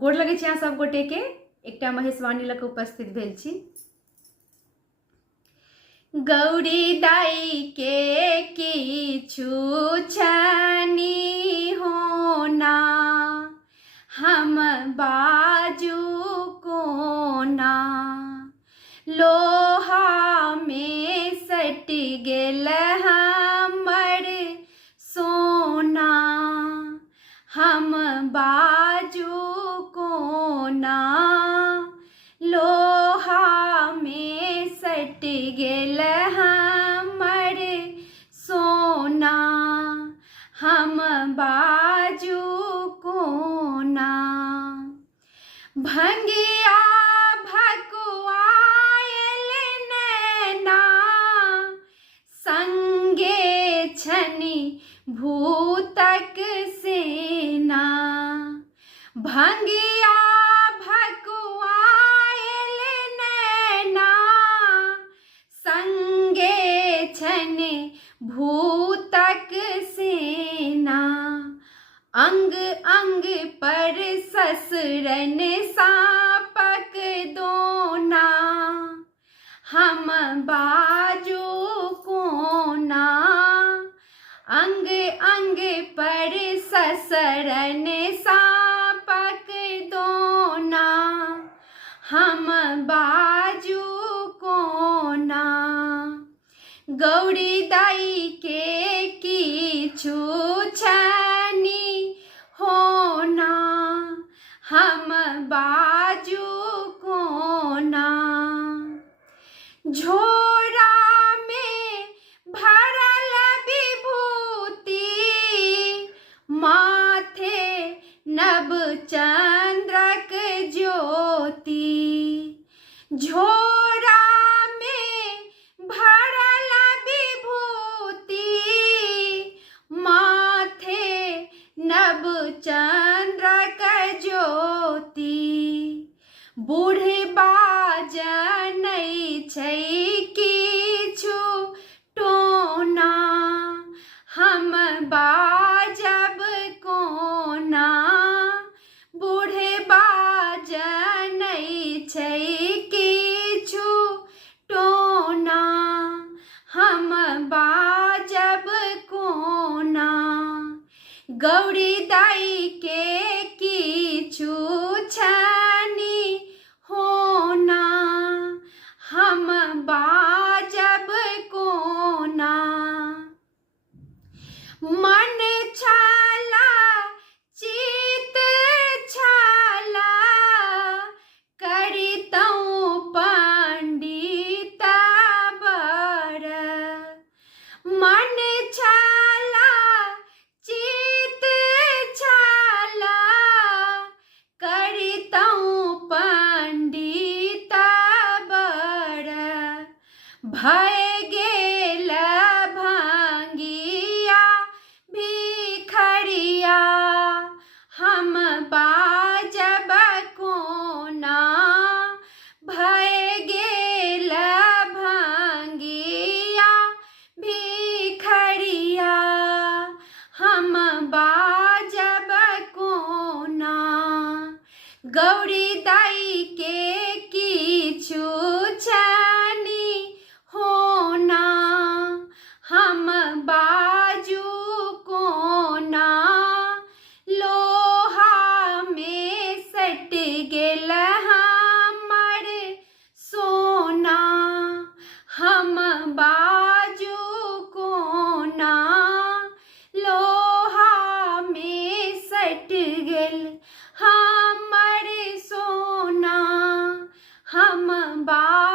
गोड़ लगे छी अहाँ सब गोटे के। एकटा महेशवाणी लग उपस्थित भेल छी। गौरी दाई के किछु छनी होना, हम बाजू कोना। लोहा में सट गेल हमर सोना, हम बाजू कोना। लोहा में सट गेल हमर सोना, हम बाजू कोना। भंगिया भकुआयल नैना, संगे छनि भूतक सेना। भंगिया भकुआयल नैना, संगे छनि भूतक सेना। अंग अंग पर ससुरन सापक दोना, हम बाजू कोना। अंग अंग पर ससुरन सापक दोना, हम बाजू कोना। गौरी दाई के किछु छनी होना, हम बाजू कोना। झोरा में भरल विभूति, माथे नभ चंद्रक ज्योति। झोरा में भरल विभूति, माथे नभ चंद्रक ज्योति। बूढ़बा जनै छै किछु टोना, हम बाजब कोना। बूढ़बा जनै छै किछु टोना, हम बाजब कोना। गौरी दाई के किछु छनी होना, हम बाजब कोना। मन छाला चित छाला, करितौं पंडित बर। मन छाला चित छाला, करितौं पंडित बर। भय गेल भंगिया भिखरिया, हम बाजब कोना। भय गेल भंगिया भिखरिया, हम बाजब कोना। गौरी दाई के किछु छनी होना, हम बाजू कोना। लोहा में सट गेल हमर सोना, हम बाजू कोना। लोहा में सट गेल हमर सोना, हम बाजू